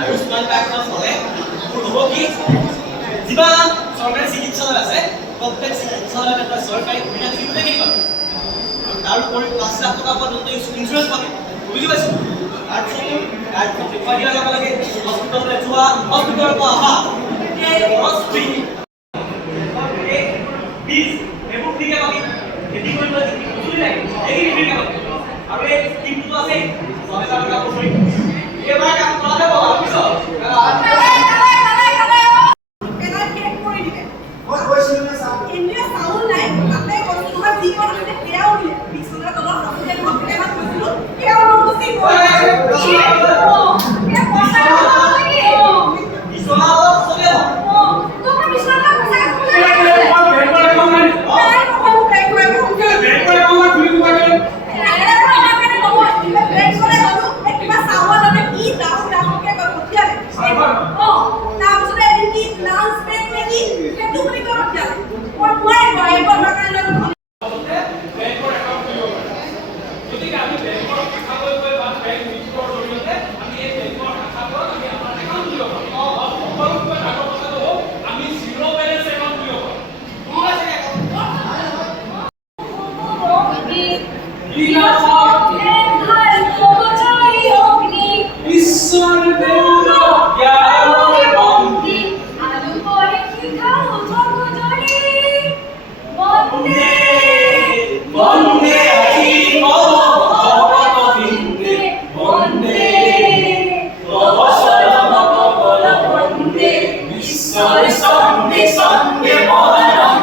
Ayushman card हले हबो कि जिमान सरकारी चिकित्सालय আছে প্ৰত্যেক চিকিৎসালয়ত এটা সৰকাৰি সুবিধা দিতে কিবা তাৰ উপৰি 5 লাখ টকা পৰ্যন্ত ইন্সুৰেন্স পাবে বুজি পাইছ আৰু কাৰ্ড দেখুৱাই দিব লাগে হস্পিটাললৈ যোৱা হস্পিটালৰ পৰা আহা হস্পি বিজ এইবোৰ ফ্ৰীকে পাবি খেতি কৰিবলৈ যি বস্তু লাগে এইখিনি ফ্ৰীকে পাবি আৰু এই স্কিমটো আছে 6000 টকা বছৰি এবাৰ কাম কৰালে বলা পিছত Sunday, Monday.